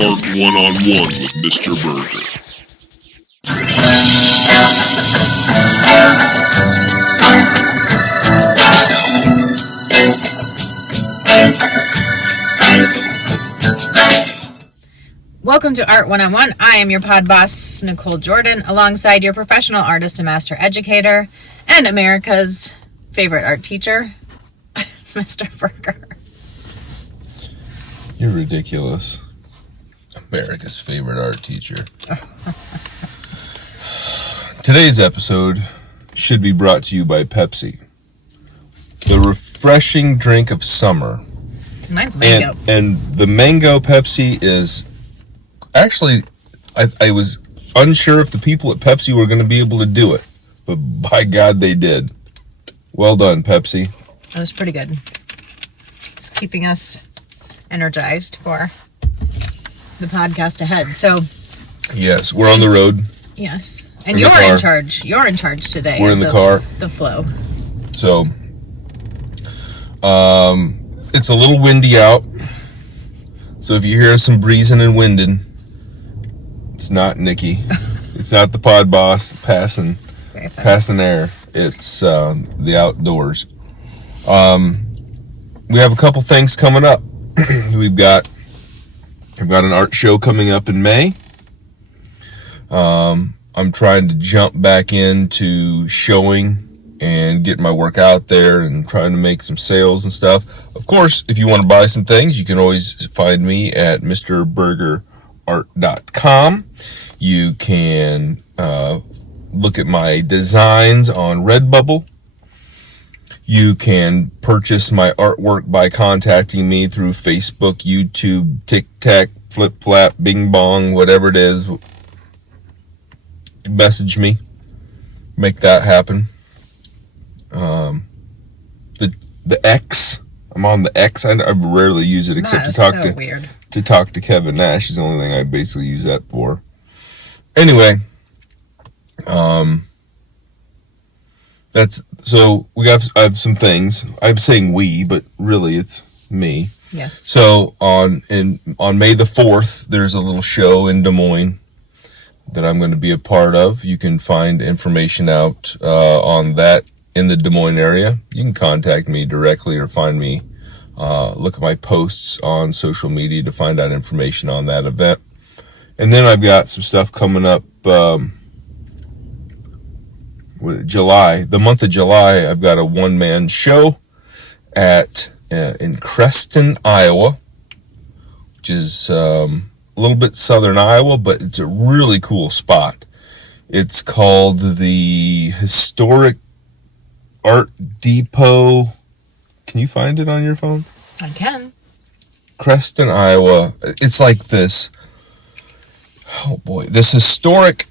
Art One-on-One with Mr.Burgher. Welcome to Art One-on-One. I am your pod boss, Nichole Jordan, alongside your professional artist and master educator and America's favorite art teacher, Mr.Burgher. You're ridiculous. America's favorite art teacher. Today's episode should be brought to you by Pepsi. The refreshing drink of summer. Mine's mango. And the mango Pepsi is... Actually, I was unsure if the people at Pepsi were going to be able to do it. But by God, they did. Well done, Pepsi. That was pretty good. It's keeping us energized for the podcast ahead. So, yes, we're on the road. Yes. And you're in charge. You're in charge today. We're in the car. The flow. So, it's a little windy out. So if you hear some breezing and winding, it's not Nikki. It's not the pod boss passing air. It's the outdoors. We have a couple things coming up. We've got an art show coming up in May. I'm trying to jump back into showing and getting my work out there and trying to make some sales and stuff. Of course, if you want to buy some things, you can always find me at MrBurgherArt.com. You can look at my designs on Redbubble. You can purchase my artwork by contacting me through Facebook, YouTube, TikTok, Flip Flap, Bing Bong, whatever it is. Message me. Make that happen. The X. I'm on the X. I rarely use it except to talk to Kevin Nash. Is the only thing I basically use that for. Anyway, I have some things. I'm saying we, but really it's me. Yes. So on May the 4th, there's a little show in Des Moines that I'm going to be a part of. You can find information out on that in the Des Moines area. You can contact me directly or find me, look at my posts on social media to find out information on that event. And then I've got some stuff coming up July. The month of July, I've got a one-man show in Creston, Iowa, which is a little bit southern Iowa, but it's a really cool spot. It's called the Historic Art Depot. Can you find it on your phone? I can. Creston, Iowa. It's like this. Oh boy, this historic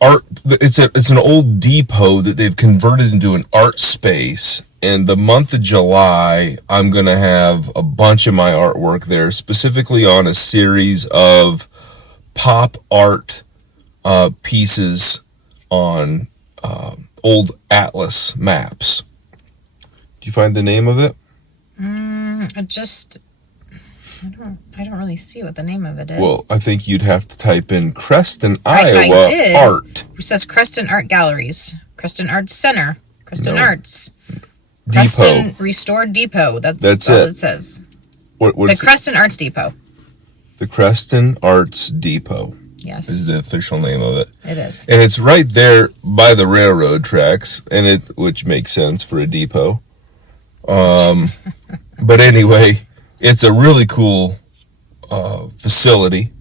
art. It's an old depot that they've converted into an art space. And the month of July, I'm going to have a bunch of my artwork there, specifically on a series of pop art pieces on old atlas maps. Do you find the name of it? I don't really see what the name of it is. Well, I think you'd have to type in Creston, Iowa art. It says Creston Art Galleries, Creston Arts Center, Creston Arts, Depot. Creston Restored Depot. That's all it says. What the Creston Arts Depot. The Creston Arts Depot. Yes. Is the official name of it. It is. And it's right there by the railroad tracks, which makes sense for a depot. But anyway, it's a really cool facility,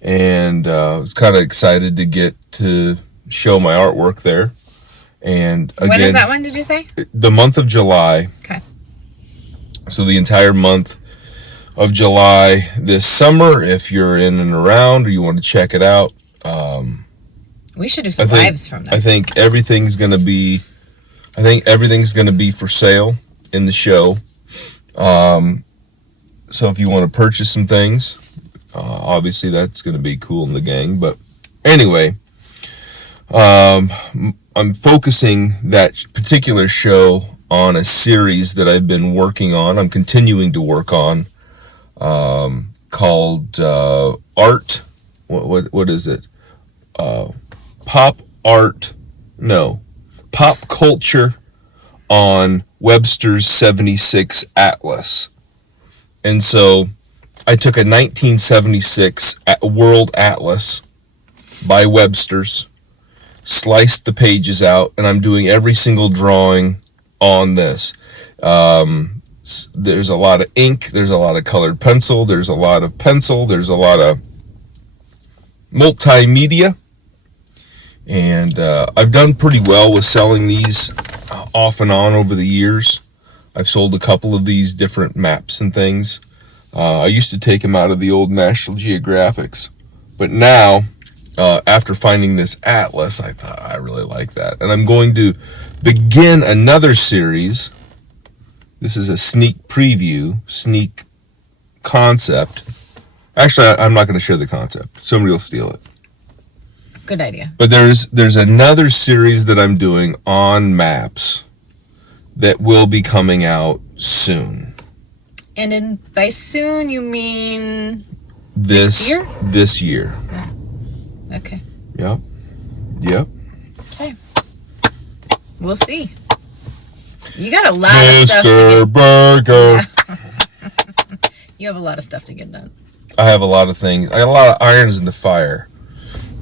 and I was kind of excited to get to show my artwork there. And again, when is that one, did you say? The month of July. Okay. So the entire month of July this summer, if you're in and around or you want to check it out. We should do some lives from that. I think everything's going to be for sale in the show. So if you want to purchase some things, obviously that's going to be cool in the gang. But anyway, I'm focusing that particular show on a series that I've been working on. I'm continuing to work on. called Art. What is it? Pop Culture on Webster's 76 Atlas. And so I took a 1976 World Atlas by Webster's, sliced the pages out, and I'm doing every single drawing on this. There's a lot of ink, there's a lot of colored pencil, there's a lot of pencil, there's a lot of multimedia. And I've done pretty well with selling these off and on over the years. I've sold a couple of these different maps and things. I used to take them out of the old National Geographics. But now, after finding this atlas, I thought I really like that. And I'm going to begin another series. This is a sneak preview, sneak concept. Actually, I'm not going to share the concept. Somebody will steal it. Good idea. But there's another series that I'm doing on maps that will be coming out soon. And by soon, you mean this year? This year. Yeah. Okay. Yep. Okay. We'll see. You got a lot of stuff to Mr. Burgher. You have a lot of stuff to get done. I have a lot of things. I got a lot of irons in the fire.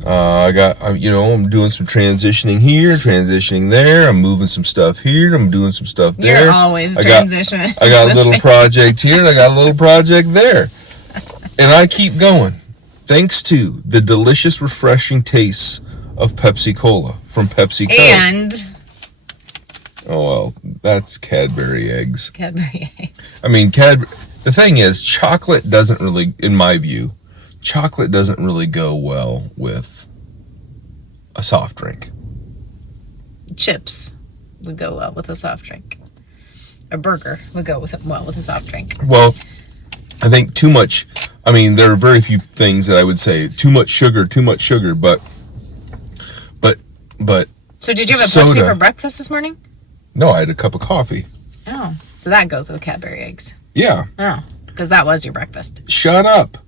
I'm doing some transitioning here, transitioning there. I'm moving some stuff here. I'm doing some stuff there. You're always transitioning. I got a little project here, and I got a little project there. And I keep going. Thanks to the delicious, refreshing tastes of Pepsi Cola from Pepsi Cola. And oh, well, that's Cadbury eggs. Cadbury eggs. I mean, the thing is, chocolate doesn't really, in my view, chocolate doesn't really go well with a soft drink. Chips would go well with a soft drink. A burger would go well with a soft drink. Well, I think too much, there are very few things that I would say too much sugar, but So did you have a soda. Pepsi for breakfast this morning? No, I had a cup of coffee. Oh, so that goes with Cadbury eggs. Yeah. Oh, because that was your breakfast. Shut up.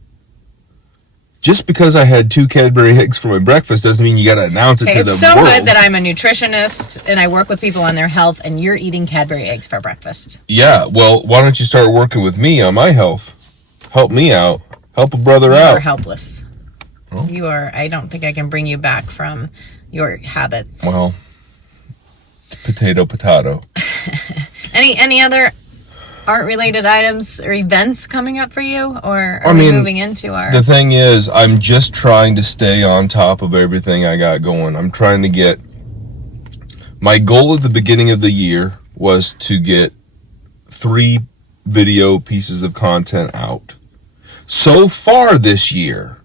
Just because I had 2 Cadbury eggs for my breakfast doesn't mean you got to announce it to the world. It's so good that I'm a nutritionist and I work with people on their health, and you're eating Cadbury eggs for breakfast. Yeah, well, why don't you start working with me on my health? Help me out. Help a brother You out. are helpless. Oh. You are. I don't think I can bring you back from your habits. Well, potato. Any other art-related items or events coming up for you, or are we moving into our... The thing is, I'm just trying to stay on top of everything I got going. I'm trying to get... My goal at the beginning of the year was to get 3 video pieces of content out. So far this year,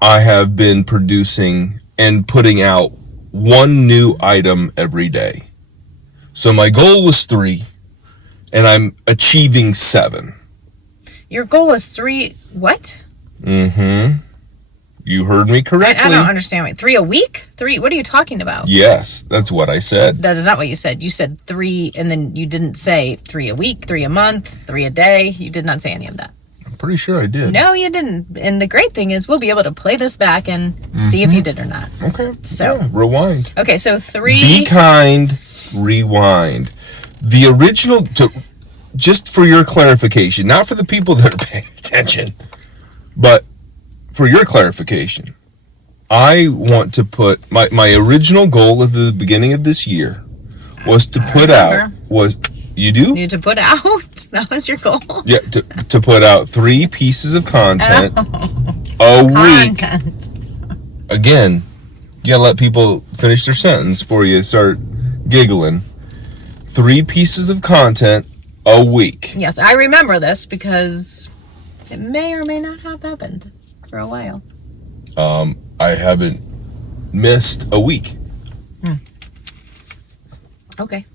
I have been producing and putting out 1 new item every day. So my goal was 3. And I'm achieving 7. Your goal is 3... What? Mm-hmm. You heard me correctly. I don't understand. 3 a week? 3... What are you talking about? Yes, that's what I said. That is not what you said. You said 3, and then you didn't say 3 a week, 3 a month, 3 a day. You did not say any of that. I'm pretty sure I did. No, you didn't. And the great thing is we'll be able to play this back and see if you did or not. Okay. So yeah, rewind. Okay, so 3... Be kind, rewind. The original... Just for your clarification, not for the people that are paying attention, but for your clarification, I want to put... My original goal at the beginning of this year was to put out... You do? You to put out? That was your goal? Yeah, to put out 3 pieces of content a week. Again, you gotta let people finish their sentence before you start giggling. 3 pieces of content a week. Yes, I remember this because it may or may not have happened for a while. I haven't missed a week. Okay.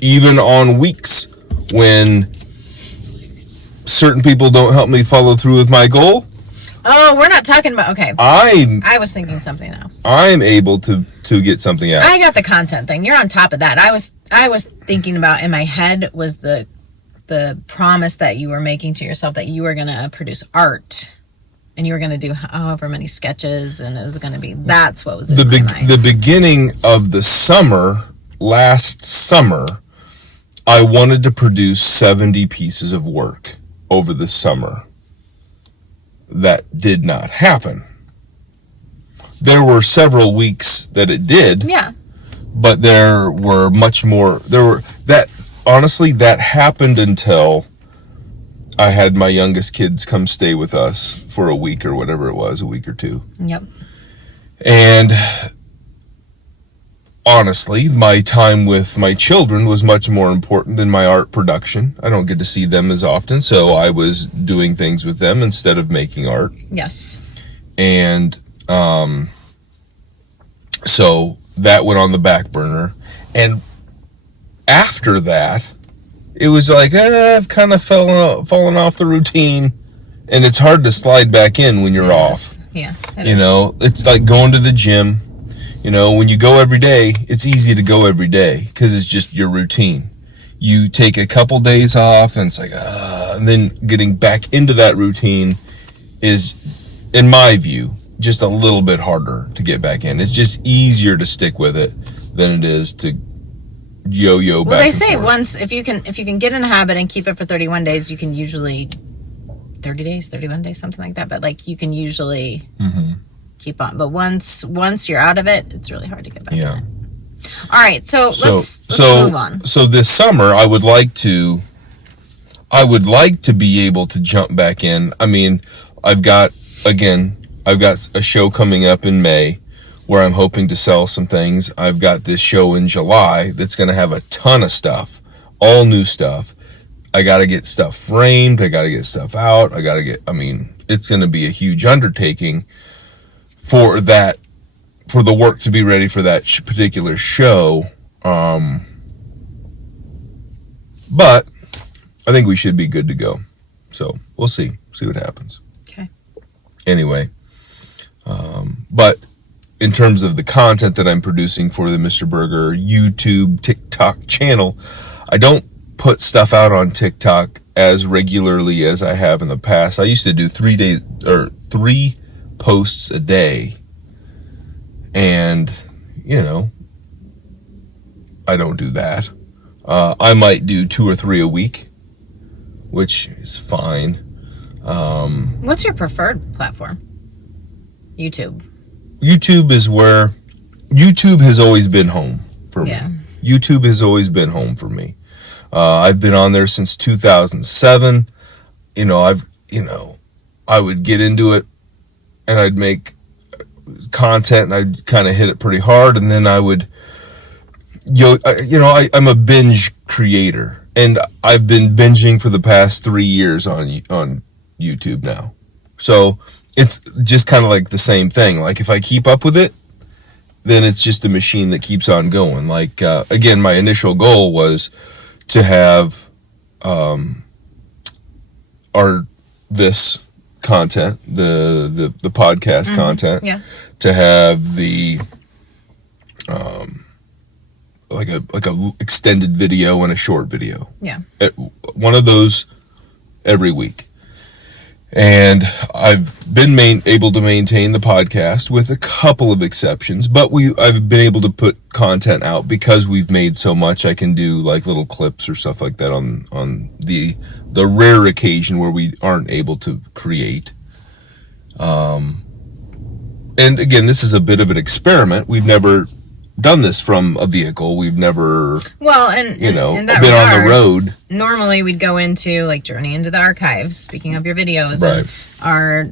Even on weeks when certain people don't help me follow through with my goal. Oh, we're not talking about... Okay. I was thinking something else. I'm able to get something out. I got the content thing. You're on top of that. I was thinking about, in my head, was the the promise that you were making to yourself that you were going to produce art and you were going to do however many sketches and it was going to be, that's what was in my mind. The beginning of the summer, last summer, I wanted to produce 70 pieces of work over the summer. That did not happen. There were several weeks that it did. Yeah. But there were much more. Honestly, that happened until I had my youngest kids come stay with us for a week or whatever it was, a week or two. Yep. And honestly, my time with my children was much more important than my art production. I don't get to see them as often, so I was doing things with them instead of making art. Yes. And so that went on the back burner. And after that, it was like, I've kind of fallen off the routine. And it's hard to slide back in when you're off. Yeah. You know, it's like going to the gym. You know, when you go every day, it's easy to go every day because it's just your routine. You take a couple days off and it's like, and then getting back into that routine is, in my view, just a little bit harder to get back in. It's just easier to stick with it than it is to yo-yo back. Well, they say forth. once if you can get in a habit and keep it for 31 days, you can usually 30 days, 31 days, something like that. But like you can usually keep on. But once you're out of it, it's really hard to get back. Yeah. In. All right, so let's move on. So this summer, I would like to be able to jump back in. I mean, I've got a show coming up in May where I'm hoping to sell some things. I've got this show in July that's going to have a ton of stuff, all new stuff. I got to get stuff framed. I got to get stuff out. It's going to be a huge undertaking for the work to be ready for that particular show. But I think we should be good to go. So we'll see what happens. Okay. Anyway, but in terms of the content that I'm producing for the Mr. Burgher YouTube, TikTok channel, I don't put stuff out on TikTok as regularly as I have in the past. I used to do 3 posts a day. And, I don't do that. I might do 2 or 3 a week, which is fine. What's your preferred platform? YouTube. YouTube has always been home for me. YouTube has always been home for me. I've been on there since 2007. I would get into it and I'd make content and I'd kind of hit it pretty hard. And then I would, I'm a binge creator and I've been binging for the past 3 years on YouTube now. So it's just kind of like the same thing. Like if I keep up with it, then it's just a machine that keeps on going. Like, again, my initial goal was to have, this content, the podcast content, to have the, like a extended video and a short video. Yeah. One of those every week. And I've been able to maintain the podcast with a couple of exceptions, but I've been able to put content out because we've made so much. I can do like little clips or stuff like that on the rare occasion where we aren't able to create. And again, this is a bit of an experiment. We've never done this from a vehicle. We've never, been on the road. Normally we'd go into like Journey into the Archives, speaking of your videos, right, and our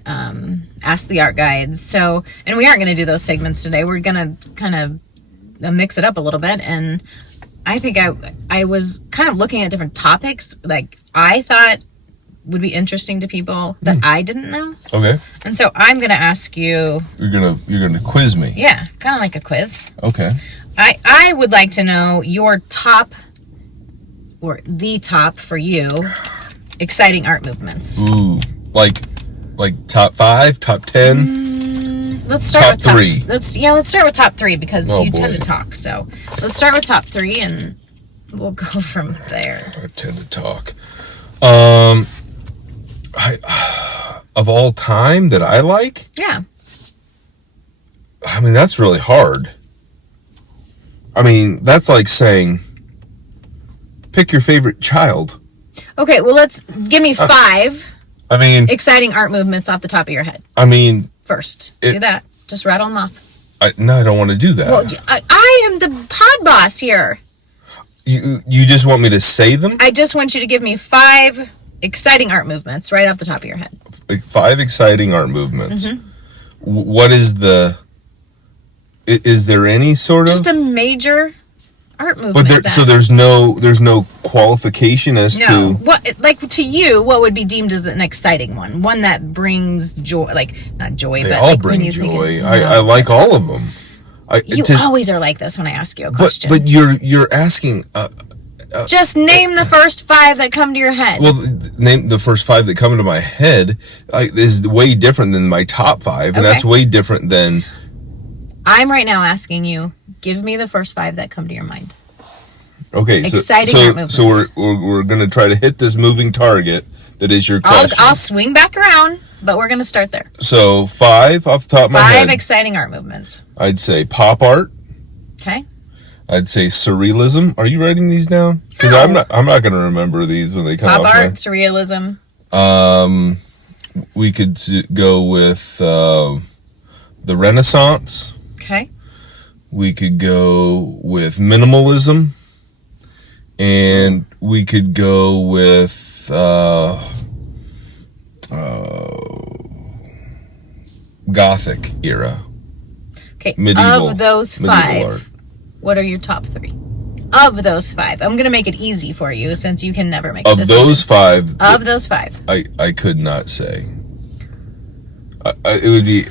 Ask the Art Guides. So, and we aren't going to do those segments today. We're going to kind of mix it up a little bit. And I think I was kind of looking at different topics like I thought would be interesting to people that I didn't know. Okay. And so I'm going to ask you. You're going to quiz me. Yeah, kind of like a quiz. Okay. I would like to know your top, or the top for you, exciting art movements. Ooh, like top 5, top 10. Let's start with top 3. Let's start with top 3 because you tend to talk. So let's start with top 3 and we'll go from there. I tend to talk. Of all time that I like? Yeah. I mean, that's really hard. I mean, that's like saying, pick your favorite child. Okay, well, give me 5 I mean, exciting art movements off the top of your head. I mean, First, do that. Just rattle them off. No, I don't want to do that. Well, I am the pod boss here. You just want me to say them? I just want you to give me 5 exciting art movements right off the top of your head. 5 exciting art movements. Mm-hmm. What is is there any sort of... Just a major art movement. But so there's no qualification as to... What, like, to you, what would be deemed as an exciting one? One that brings joy, like, not joy, They but all like bring when you joy. Think I like all of them. You always are like this when I ask you a question. But you're asking... just name the first 5 that come to your head. Well, name the first 5 that come to my head is way different than my top 5, and that's way different than... I'm right now asking you, give me the first 5 that come to your mind. Okay, exciting art movements. So we're going to try to hit this moving target that is your question. I'll swing back around, but we're going to start there. So 5 off the top of my head. 5 exciting art movements. I'd say pop art. Okay. I'd say surrealism. Are you writing these down? Because I'm not going to remember these when they come up. Pop art, surrealism. We could go with the Renaissance. Okay. We could go with minimalism, and we could go with Gothic era. Okay. Medieval. Of those 5, art. what are your top 3? Of those 5, I'm going to make it easy for you since you can never make a decision. Of those 5. Of those 5. I could not say. It would be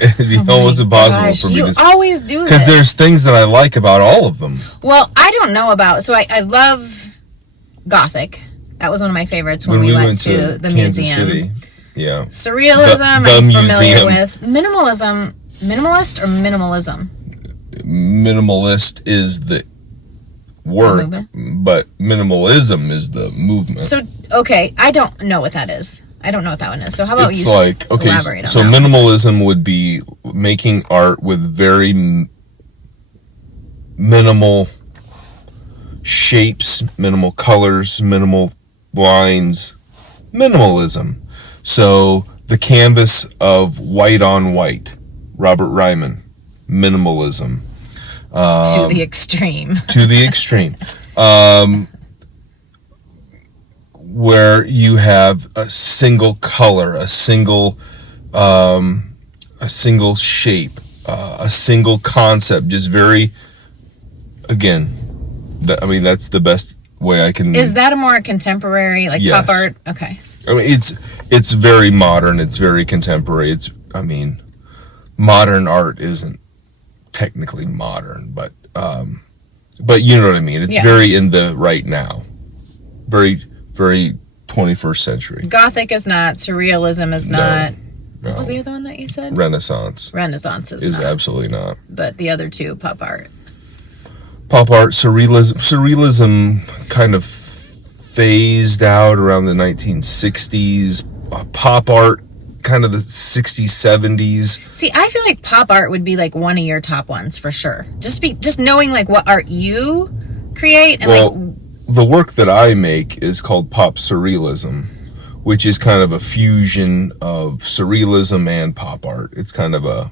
almost impossible for me to... You always do this. Because there's things that I like about all of them. Well, I don't know about... So I love Gothic. That was one of my favorites when we went to the Kansas museum. City. Yeah. Surrealism, I'm familiar with. Minimalism... Minimalist or minimalism? Minimalist is the work, but minimalism is the movement. So, okay, I don't know what that is. I don't know what that one is. So how about it's you like, okay, elaborate on so that minimalism would be making art with very minimal shapes, minimal colors, minimal lines. Minimalism. So the canvas of white on white. Robert Ryman. Minimalism. To the extreme. To the extreme. Where you have a single color, a single shape, a single concept, just very, again, that's the best way I can... Is that a more contemporary, like yes. pop art? Okay. I mean, it's very modern, it's very contemporary, modern art isn't technically modern, but you know what I mean. It's very in the right now. Very, very 21st century. Gothic is not. Surrealism is not. No. What was the other one that you said? Renaissance. Renaissance is not. Absolutely not. But the other 2, pop art. Pop art, surrealism. Surrealism kind of phased out around the 1960s. Pop art, kind of the 60s, 70s. See, I feel like pop art would be like one of your top ones for sure. Just knowing like what art you create and the work that I make is called pop surrealism, which is kind of a fusion of surrealism and pop art. It's kind of a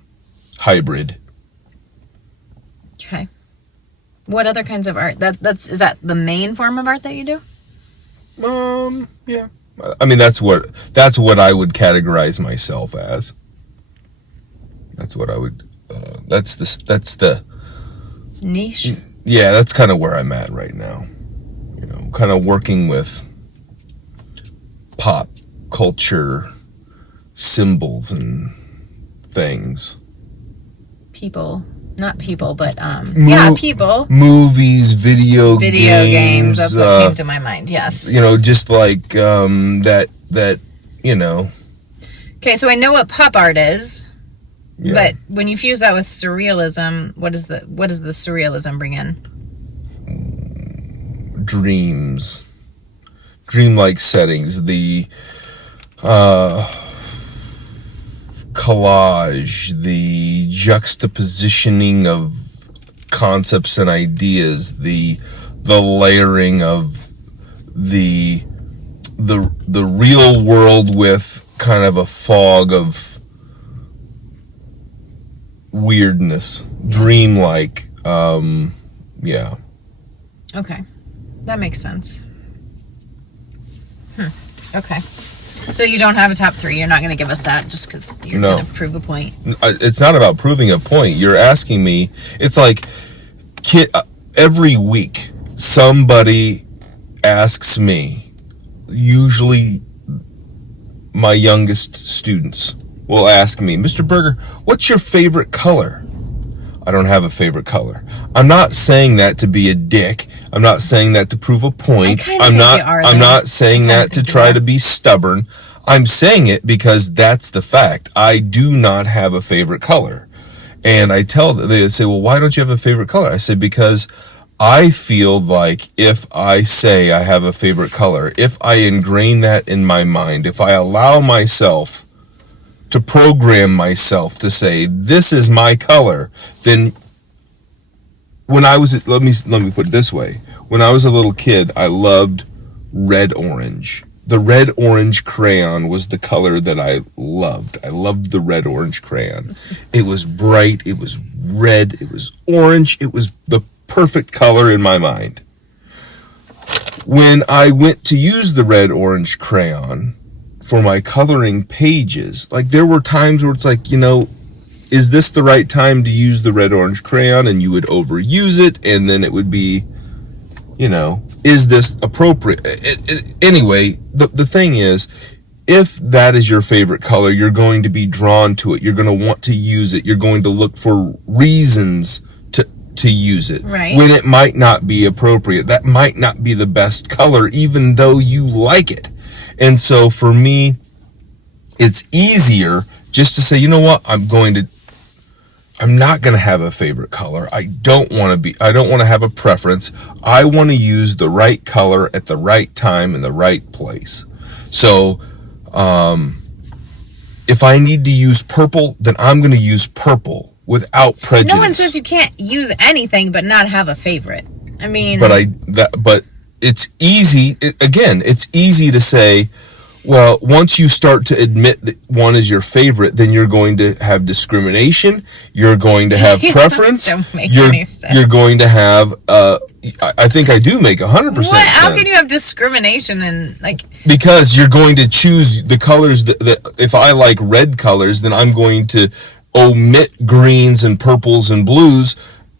hybrid. Okay. What other kinds of art? Is that the main form of art that you do? Yeah. I mean, that's what I would categorize myself as. That's what I would. That's the niche. Yeah, that's kind of where I'm at right now. Kind of working with pop culture symbols and things. People, not people, but people. Movies, video games. That's what came to my mind. Yes. Just like that. Okay, so I know what pop art is, yeah. But when you fuse that with surrealism, what does the surrealism bring in? Dreams, dreamlike settings, the collage, the juxtapositioning of concepts and ideas, the layering of the real world with kind of a fog of weirdness, dreamlike. Yeah. Okay, that makes sense. Okay. So you don't have a top 3. You're not going to give us that just because you're going to prove a point. It's not about proving a point. You're asking me. It's like every week somebody asks me, usually my youngest students will ask me, Mr. Burgher, what's your favorite color? I don't have a favorite color. I'm not saying that to be a dick. I'm not saying that to prove a point. I'm not saying that to try to be stubborn. I'm saying it because that's the fact. I do not have a favorite color. And I tell them, they say, well, why don't you have a favorite color? I said, because I feel like if I say I have a favorite color, if I ingrain that in my mind, if I allow myself to program myself to say, this is my color, then when I was, let me put it this way. When I was a little kid, I loved red-orange. The red-orange crayon was the color that I loved. I loved the red-orange crayon. It was bright, it was red, it was orange, it was the perfect color in my mind. When I went to use the red-orange crayon for my coloring pages, like there were times where it's like, is this the right time to use the red-orange crayon? And you would overuse it, and then it would be, is this appropriate? Anyway, the thing is, if that is your favorite color, you're going to be drawn to it. You're going to want to use it. You're going to look for reasons to use it. Right. When it might not be appropriate. That might not be the best color, even though you like it. And so for me, it's easier just to say, you know what, I'm not going to have a favorite color. I don't want to have a preference. I want to use the right color at the right time in the right place. So, if I need to use purple, then I'm going to use purple without prejudice. No one says you can't use anything but not have a favorite. I mean, but it's easy. It's easy to say, well, once you start to admit that one is your favorite, then you're going to have discrimination. You're going to have preference. Don't make any sense. You're going to have. I think I do make 100% sense. How can you have discrimination and Because you're going to choose the colors that if I like red colors, then I'm going to omit greens and purples and blues.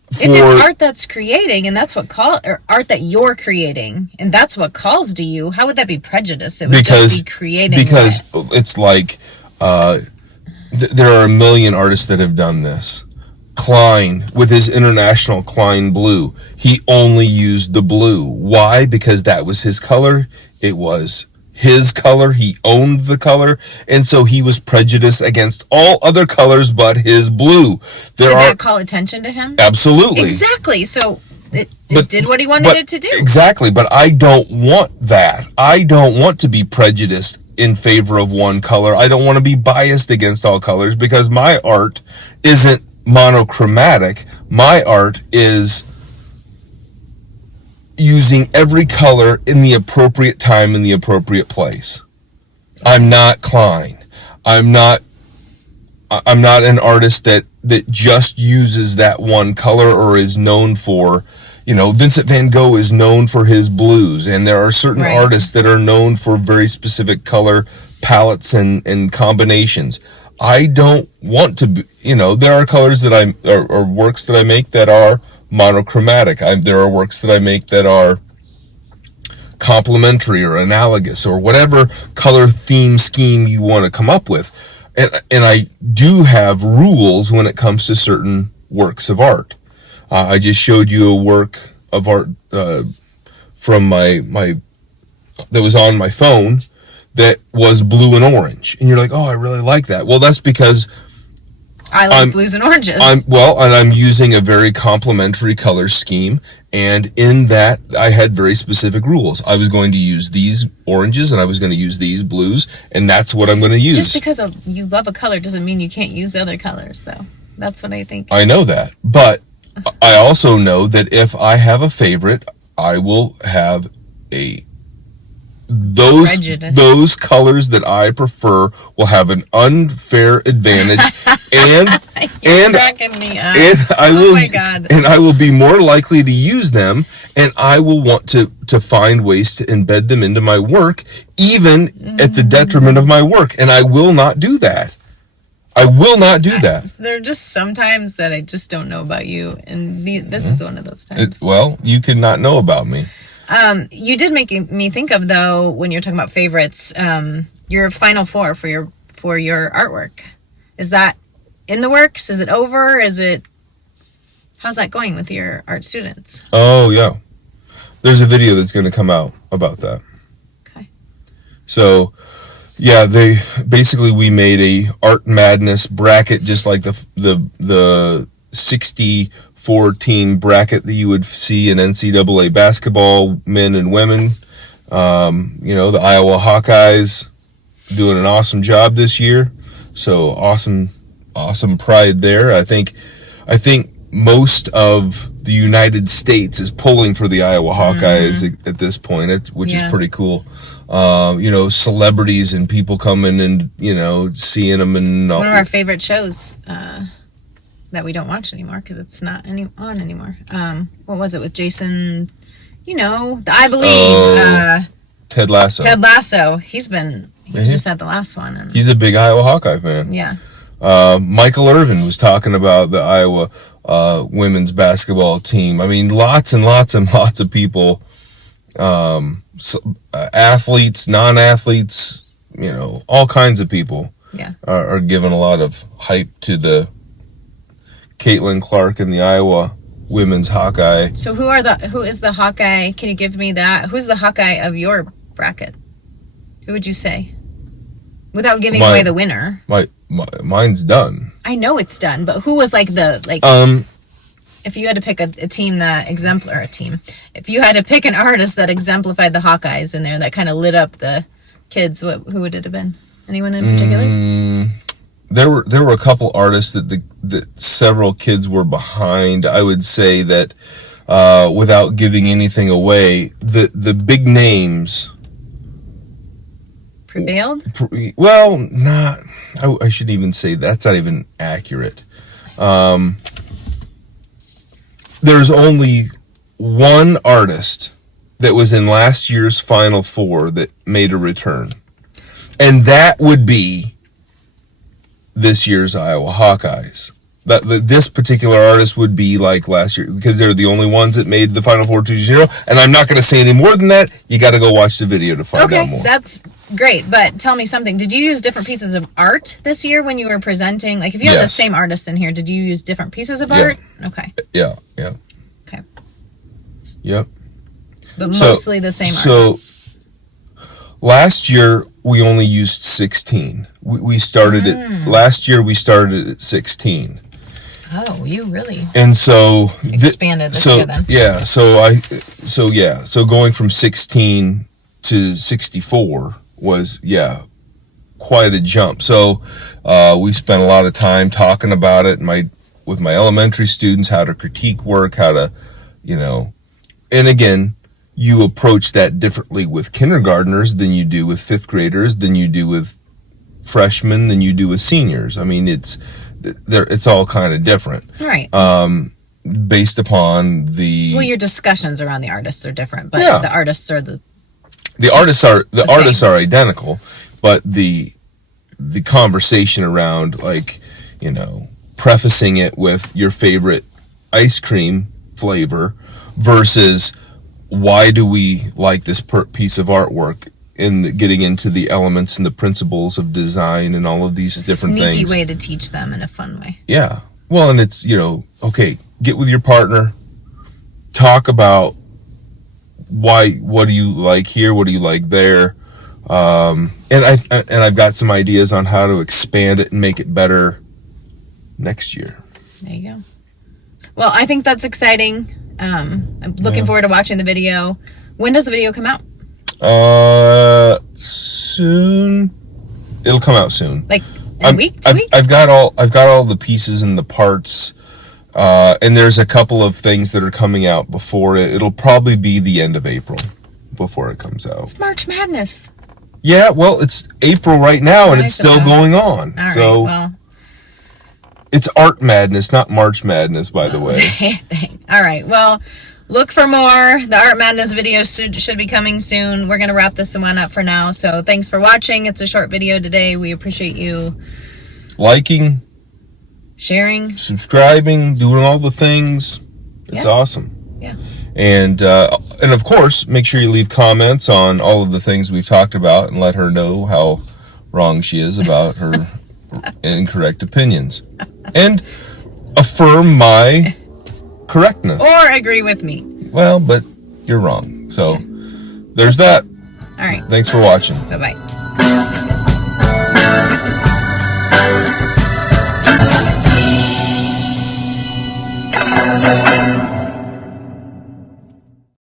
If it's art that's creating, and that's what or art that you're creating, and that's what calls to you, how would that be prejudice? It would just be creating. Because it's like there are a million artists that have done this. Klein, with his International Klein Blue, he only used the blue. Why? Because that was his color. It was his color. He owned the color, and so he was prejudiced against all other colors but his blue. Did that call attention to him? Absolutely. Exactly. So it did what he wanted it to do. Exactly, but I don't want that. I don't want to be prejudiced in favor of one color. I don't want to be biased against all colors because my art isn't monochromatic. My art is using every color in the appropriate time in the appropriate place. I'm not Klein. I'm not an artist that just uses that one color or is known for, Vincent van Gogh is known for his blues, and there are certain artists that are known for very specific color palettes and combinations. I don't want to be, there are colors that or works that I make that are monochromatic. There are works that I make that are complementary or analogous or whatever color theme scheme you want to come up with. And I do have rules when it comes to certain works of art. I just showed you a work of art from my that was on my phone that was blue and orange. And you're like, oh, I really like that. Well, that's because I like blues and oranges. And I'm using a very complementary color scheme, and in that I had very specific rules. I was going to use these oranges and I was going to use these blues, and that's what I'm going to use. Just because you love a color doesn't mean you can't use other colors, though. That's what I think. I know that, but I also know that if I have a favorite, I will have those colors that I prefer will have an unfair advantage, and cracking me up. And I will be more likely to use them, and I will want to find ways to embed them into my work, even at the detriment of my work, and I will not do that. I will not do that. There are just some times that I just don't know about you, and this is one of those times. You cannot know about me. You did make me think of, though, when you're talking about favorites, your final four for your artwork. Is that in the works? Is it over? How's that going with your art students? Oh, yeah. There's a video that's going to come out about that. Okay. So, yeah, we made a Art Madness bracket, just like the 64-team bracket that you would see in NCAA basketball, men and women. The Iowa Hawkeyes doing an awesome job this year. So awesome pride there. I think most of the United States is pulling for the Iowa Hawkeyes at this point, which is pretty cool. Celebrities and people coming and, seeing them. And one of our favorite shows that we don't watch anymore because it's not on anymore. What was it with Jason? I Believe. Ted Lasso. Ted Lasso. He was just at the last one. And he's a big Iowa Hawkeye fan. Yeah. Michael Irvin was talking about the Iowa women's basketball team. I mean, lots and lots and lots of people, athletes, non-athletes, all kinds of people are giving a lot of hype to the Caitlin Clark and the Iowa women's Hawkeye. So who is the Hawkeye? Can you give me that? Who's the Hawkeye of your bracket? Who would you say? Without giving away the winner. Mine's done. I know it's done, but who was if you had to pick a team if you had to pick an artist that exemplified the Hawkeyes in there, that kind of lit up the kids, who would it have been? Anyone in particular? There were a couple artists that several kids were behind. I would say that without giving anything away, the big names prevailed? Well, not. I shouldn't even say that's not even accurate. There's only one artist that was in last year's Final Four that made a return, and that would be this year's Iowa Hawkeyes. This particular artist would be like last year because they're the only ones that made the Final Four 2-0. And I'm not going to say any more than that. You got to go watch the video to find out more. That's great. But tell me something. Did you use different pieces of art this year when you were presenting? Like, if you had the same artist in here, did you use different pieces of art? Okay. Yeah. Okay. Yep. But mostly the same artists. Last year, we only used 16. We started last year we started at 16. Oh, you really and so expanded this year then. Yeah, so going from 16 to 64 was quite a jump. So we spent a lot of time talking about it with my elementary students, how to critique work, how to, and again, you approach that differently with kindergartners than you do with fifth graders, than you do with freshmen, than you do with seniors. I mean, it's all kind of different. Right. Based upon your discussions around the artists are different, but the artists are the artists are identical, but the conversation around, prefacing it with your favorite ice cream flavor versus why do we like this piece of artwork, and getting into the elements and the principles of design and all of these different things. Sneaky way to teach them in a fun way. Yeah. Well, and it's, okay, get with your partner, talk about what do you like here, what do you like there, and I've got some ideas on how to expand it and make it better next year. There you go. Well, I think that's exciting. I'm looking forward to watching the video. When does the video come out? Soon. It'll come out soon. Like in a week, 2 weeks? I've got all the pieces and the parts, and there's a couple of things that are coming out before it. It'll probably be the end of April before it comes out. It's March Madness. Yeah, well, it's April right now, and it's still going on. All so right, well. It's Art Madness, not March Madness, by the way. All right, well, look for more. The Art Madness videos should be coming soon. We're going to wrap this one up for now. So thanks for watching. It's a short video today. We appreciate you liking, sharing, subscribing, doing all the things. It's awesome. Yeah. And of course, make sure you leave comments on all of the things we've talked about and let her know how wrong she is about her incorrect opinions. And affirm my correctness. Or agree with me. Well, but you're wrong. So there's that. All right. Thanks for watching. Bye-bye.